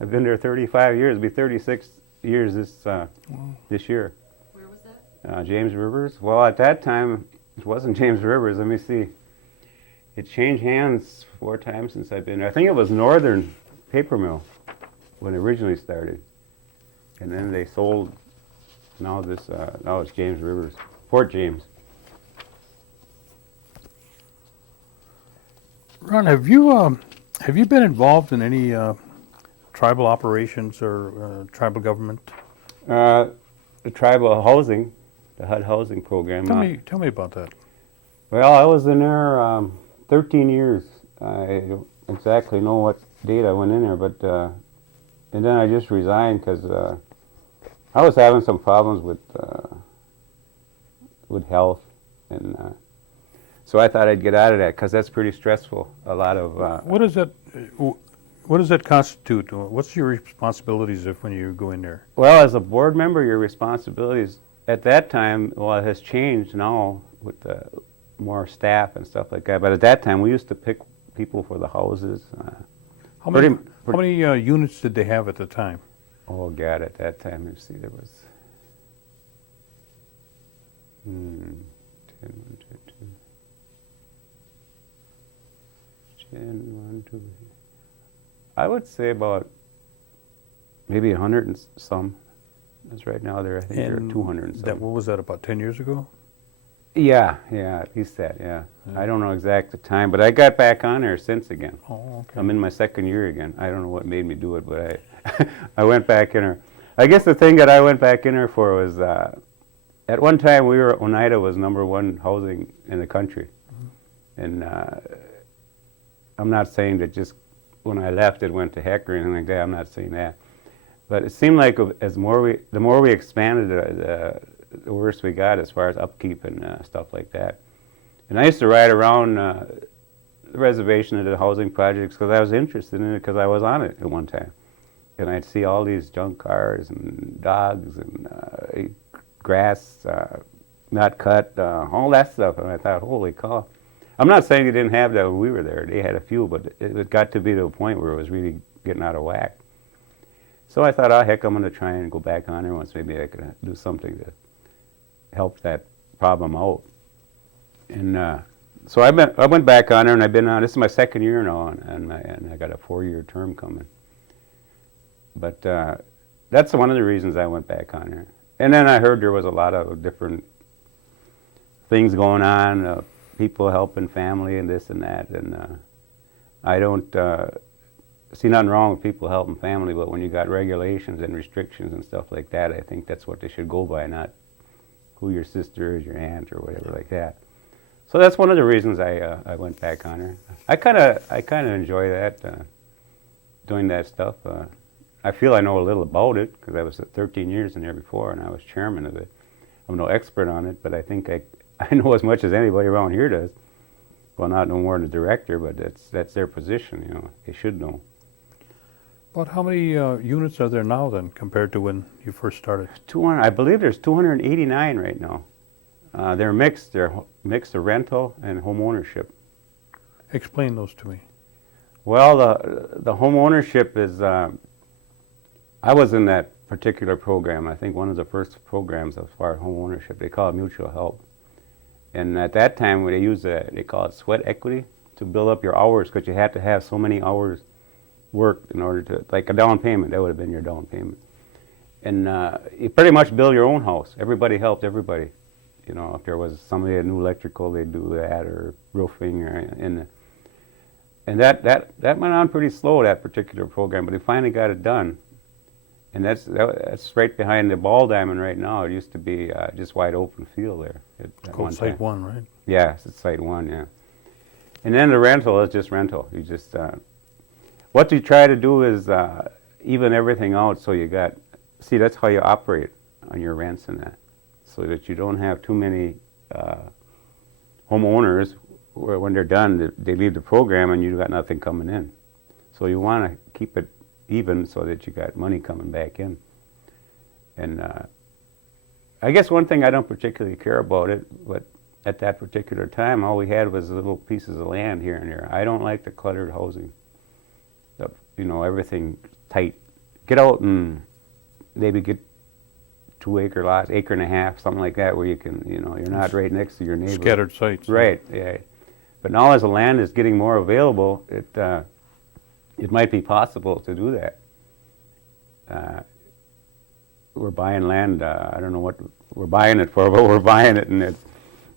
I've been there 35 years. It'll be 36 years this year. Where was that? James Rivers. Well, at that time, it wasn't James Rivers. Let me see. It changed hands 4 times since I've been there. I think it was Northern Paper Mill when it originally started. And then they sold, now it's James Rivers, Fort James. Ron, have you been involved in any tribal operations or tribal government? The tribal housing, the HUD housing program. Tell me about that. Well, I was in there 13 years. I don't exactly know what date I went in there, but and then I just resigned because I was having some problems with health, and so I thought I'd get out of that because that's pretty stressful. A lot of What does that constitute? What's your responsibilities when you go in there? well, as a board member, your responsibilities at that time, well, it has changed now with the more staff and stuff like that. But at that time, we used to pick people for the houses. How many, pretty- how many units did they have at the time? Oh God, at that time, let's see, there was 10, 1, 2, 2, 10, 1, 2. I would say about maybe 100 and some. That's right now there. I think there are 200 and some. What was that, about 10 years ago? Yeah, at least that. Yeah. I don't know exact the time, but I got back on there since again. Oh, okay. I'm in my second year again. I don't know what made me do it, but I went back in there. I guess the thing that I went back in there for was at one time Oneida was #1 housing in the country, and I'm not saying that just when I left it went to heck or anything like that. I'm not saying that, but it seemed like the more we expanded, the worse we got as far as upkeep and stuff like that. And I used to ride around the reservation of the housing projects because I was interested in it because I was on it at one time. And I'd see all these junk cars and dogs and grass not cut, all that stuff. And I thought, holy cow. I'm not saying they didn't have that when we were there. They had a few, but it got to be to a point where it was really getting out of whack. So I thought, oh, heck, I'm going to try and go back on there once. Maybe I could do something to help that problem out. And so I went back on there, and I've been on. This is my second year now, and I got a 4-year term coming. But that's one of the reasons I went back on there. And then I heard there was a lot of different things going on, people helping family and this and that. And I don't see nothing wrong with people helping family, but when you got regulations and restrictions and stuff like that, I think that's what they should go by, not who your sister is, your aunt, or whatever like that. So that's one of the reasons I went back on her. I kind of enjoy that, doing that stuff. I feel I know a little about it because I was 13 years in there before, and I was chairman of it. I'm no expert on it, but I think I know as much as anybody around here does. Well, not no more than the director, but that's their position. You know, they should know. About how many units are there now then, compared to when you first started? 200. I believe there's 289 right now. They're mixed. They're mixed of rental and home ownership. Explain those to me. Well, the home ownership is. I was in that particular program. I think one of the first programs as far as home ownership. They call it mutual help. And at that time, they use they call it sweat equity to build up your hours, because you had to have so many hours worked in order to, like a down payment. That would have been your down payment. And you pretty much build your own house. Everybody helped everybody. You know, if there was somebody that knew electrical, they'd do that, or roofing, and that went on pretty slow, that particular program. But they finally got it done. And that's right behind the ball diamond right now. It used to be just wide open field there. It's called Site 1, right? Yeah, it's Site 1, yeah. And then the rental is just rental. You just, what you try to do is even everything out so you got, see, that's how you operate on your rents and that. So that you don't have too many homeowners where when they're done, they leave the program and you got nothing coming in. So you want to keep it even so that you got money coming back in. And I guess one thing I don't particularly care about it, but at that particular time, all we had was little pieces of land here and there. I don't like the cluttered housing. You know, everything tight. Get out and maybe get 2-acre lots, acre and a half, something like that, where you can, you know, you're not right next to your neighbor. Scattered sites. Right, yeah. But now as the land is getting more available, it might be possible to do that. We're buying land, I don't know what we're buying it for, but we're buying it, and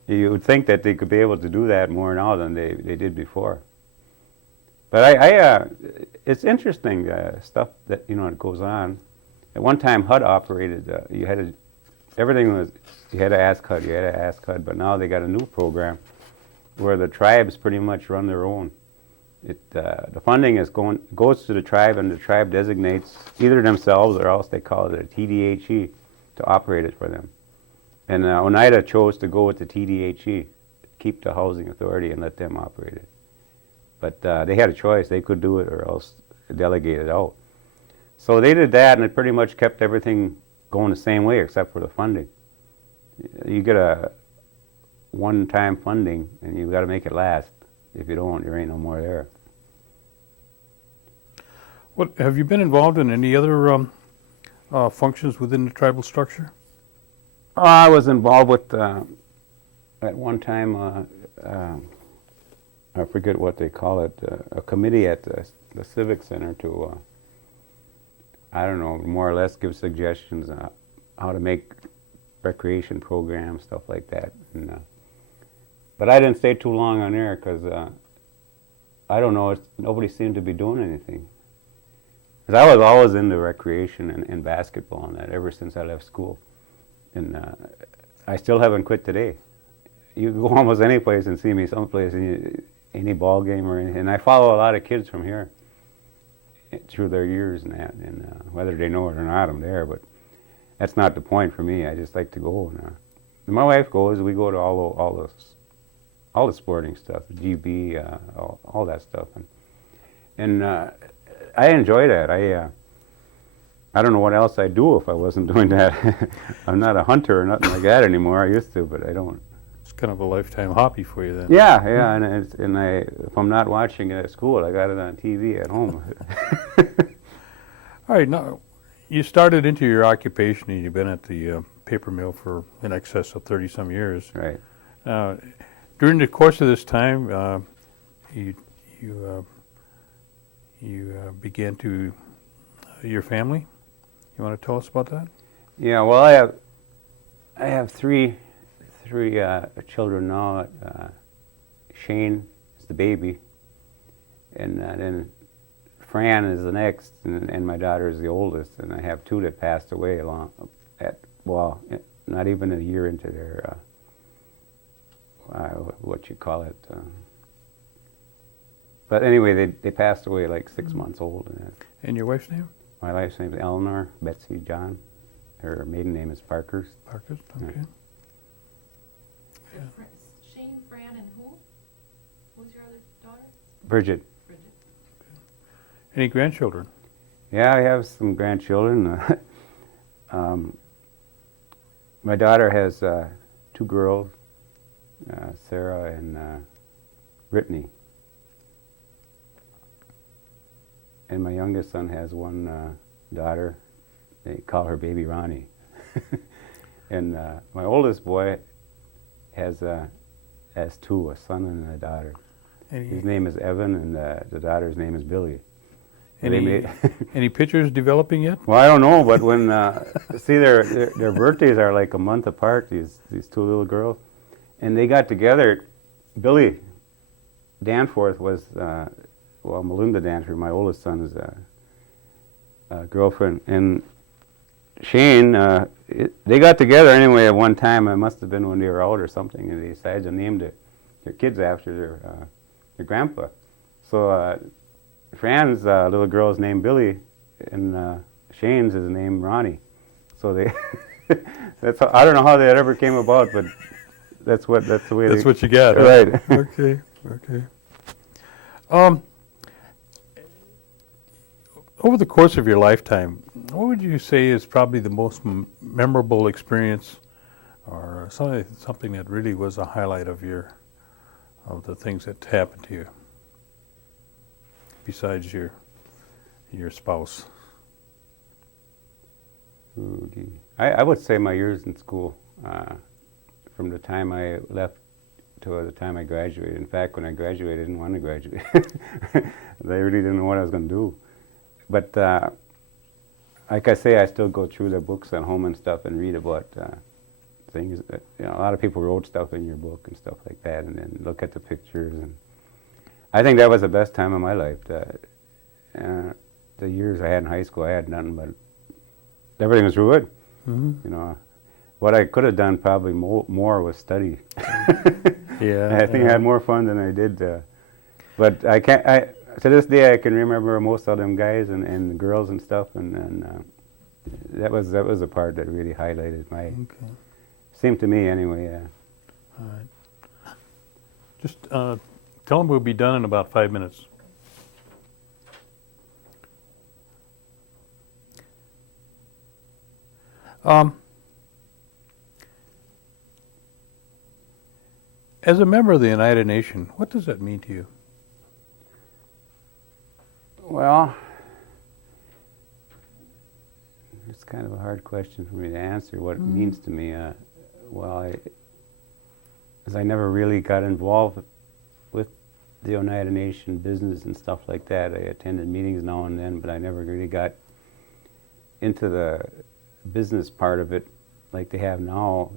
you would think that they could be able to do that more now than they did before. But it's interesting stuff that, you know, it goes on. At one time, HUD operated, you had to ask HUD, but now they got a new program where the tribes pretty much run their own. The funding goes to the tribe, and the tribe designates either themselves or else they call it a TDHE to operate it for them. And Oneida chose to go with the TDHE, keep the housing authority and let them operate it. But they had a choice. They could do it or else delegate it out. So they did that, and it pretty much kept everything going the same way except for the funding. You get a one-time funding, and you've got to make it last. If you don't, there ain't no more there. What have you been involved in any other functions within the tribal structure? I was involved with, at one time, I forget what they call it, a committee at the Civic Center to, I don't know, more or less give suggestions on how to make recreation programs, stuff like that. And, but I didn't stay too long on there because, I don't know, nobody seemed to be doing anything. Because I was always into recreation and basketball and that ever since I left school. And I still haven't quit today. You go almost any place and see me someplace, any ball game or anything. And I follow a lot of kids from here through their years and that. And whether they know it or not, I'm there. But that's not the point for me. I just like to go. And my wife goes. We go to all the sporting stuff, GB, all that stuff. And I enjoy that. I don't know what else I'd do if I wasn't doing that. I'm not a hunter or nothing like that anymore. I used to, but I don't. It's kind of a lifetime hobby for you then. Yeah, and if I'm not watching it at school, I got it on TV at home. All right, now you started into your occupation and you've been at the paper mill for in excess of 30-some years. Right. During the course of this time, you began to your family. You want to tell us about that? Yeah. Well, I have three children now. Shane is the baby, and then Fran is the next, and my daughter is the oldest. And I have two that passed away not even a year into their what you call it. But anyway, they passed away like 6 months old. And your wife's name? My wife's name is Eleanor Betsy John. Her maiden name is Parkers. Parkers, okay. So Shane, Fran, and who? Who's your other daughter? Bridget. Bridget. Any grandchildren? Yeah, I have some grandchildren. My daughter has two girls, Sarah and Brittany. And my youngest son has one daughter. They call her Baby Ronnie. And my oldest boy has two, a son and a daughter. His name is Evan, and the daughter's name is Billy. Any pictures developing yet? Well, I don't know, but when see their birthdays are like a month apart. These two little girls, and they got together. Billy Danforth was Melinda Danforth, my oldest son's girlfriend, and Shane. They got together anyway at one time. It must have been when they were out or something, and they decided to name their kids after their grandpa. So. Fran's little girl's named Billy, and Shane's is named Ronnie. So they, I don't know how that ever came about, but that's the way. That's what you got, right? Huh? Okay. Over the course of your lifetime, what would you say is probably the most memorable experience, or something that really was a highlight of the things that happened to you? Besides your spouse? I would say my years in school, from the time I left to the time I graduated. In fact, when I graduated, I didn't want to graduate. They really didn't know what I was going to do. But like I say, I still go through the books at home and stuff and read about things. That, a lot of people wrote stuff in your book and stuff like that, and then look at the pictures. And I think that was the best time of my life. The years I had in high school, I had nothing but everything was real good. Mm-hmm. What I could have done probably more was study. Yeah, I think I had more fun than I did. But I can't. To this day, I can remember most of them guys and the girls and stuff, and that was the part that really highlighted my. Okay. Seemed to me anyway. Yeah. All right. Just. Tell them we'll be done in about 5 minutes. As a member of the United Nations, what does that mean to you? Well, it's kind of a hard question for me to answer what it means to me. As I never really got involved with the United Nations business and stuff like that. I attended meetings now and then, but I never really got into the business part of it like they have now.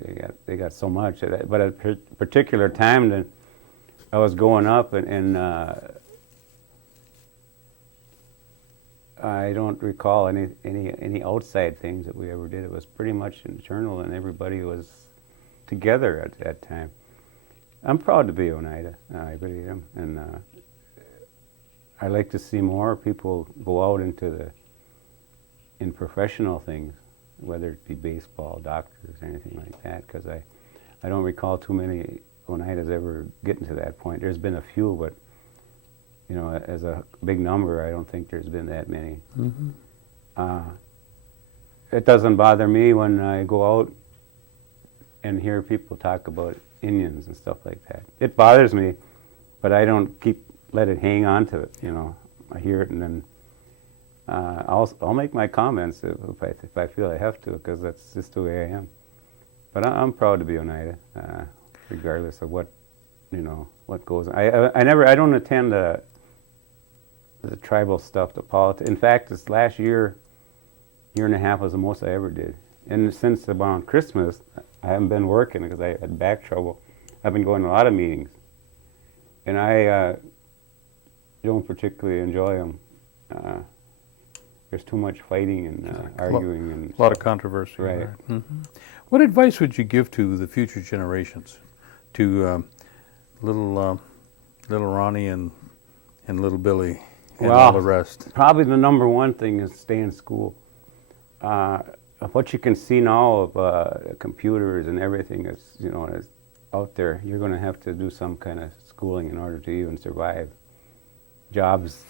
They got so much. But at a particular time that I was going up, and I don't recall any outside things that we ever did. It was pretty much internal, and everybody was together at that time. I'm proud to be Oneida. I really am, and I like to see more people go out into in professional things, whether it be baseball, doctors, anything like that. Because I don't recall too many Oneidas ever getting to that point. There's been a few, but you know, as a big number, I don't think there's been that many. It doesn't bother me when I go out and hear people talk about Indians and stuff like that. It bothers me, but I don't let it hang on to it. You know, I hear it and then I'll make my comments if I feel I have to, because that's just the way I am. But I'm proud to be Oneida, regardless of what goes on. I don't attend the tribal stuff, the politics. In fact, this last year and a half was the most I ever did. And since around Christmas, I haven't been working because I had back trouble. I've been going to a lot of meetings, and I don't particularly enjoy them. There's too much fighting and arguing and a lot of controversy. Right. What advice would you give to the future generations, to little Ronnie and little Billy and all the rest? Probably the number one thing is stay in school. What you can see now of computers and everything is out there, you're going to have to do some kind of schooling in order to even survive. Jobs,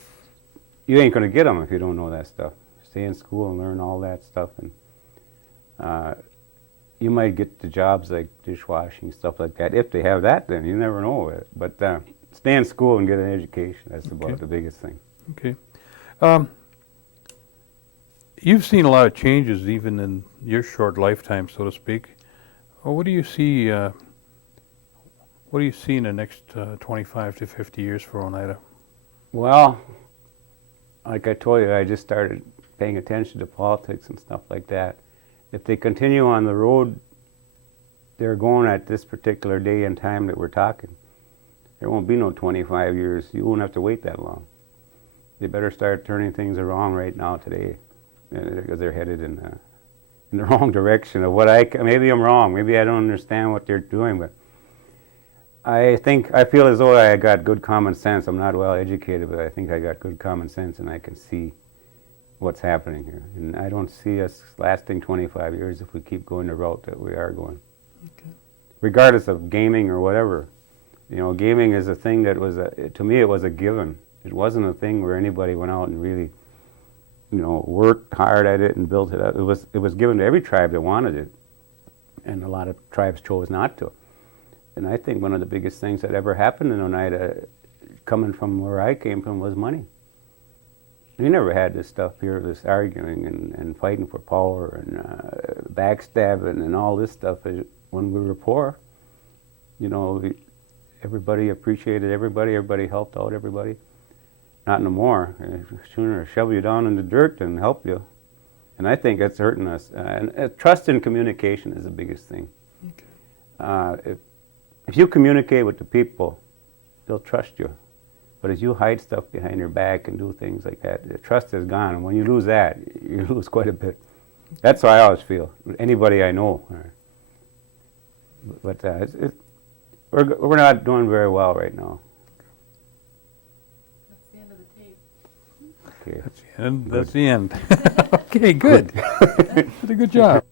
you ain't going to get them if you don't know that stuff. Stay in school and learn all that stuff, and you might get the jobs like dishwashing, stuff like that. If they have that, then you never know it. But stay in school and get an education. That's about the biggest thing. Okay. You've seen a lot of changes even in your short lifetime, so to speak. Well, what do you see? What do you see in the next 25 to 50 years for Oneida? Well, like I told you, I just started paying attention to politics and stuff like that. If they continue on the road they're going at this particular day and time that we're talking, there won't be no 25 years. You won't have to wait that long. They better start turning things around right now today, because they're headed in the wrong direction of maybe I'm wrong. Maybe I don't understand what they're doing, but I feel as though I got good common sense. I'm not well educated, but I think I got good common sense, and I can see what's happening here. And I don't see us lasting 25 years if we keep going the route that we are going. Okay. Regardless of gaming or whatever. Gaming is a thing that to me, it was a given. It wasn't a thing where anybody went out and really, worked hard at it and built it up. It was given to every tribe that wanted it, and a lot of tribes chose not to. And I think one of the biggest things that ever happened in Oneida, coming from where I came from, was money. We never had this stuff here, this arguing and fighting for power and backstabbing and all this stuff. When we were poor, everybody appreciated everybody. Everybody helped out everybody. Not no more. Sooner shove you down in the dirt than help you. And I think that's hurting us. And trust and communication is the biggest thing. Okay. If you communicate with the people, they'll trust you. But if you hide stuff behind your back and do things like that, the trust is gone. And when you lose that, you lose quite a bit. That's how I always feel. Anybody I know. But we're not doing very well right now. That's the end of the tape. Okay. That's the end. Okay, good. Did a good job.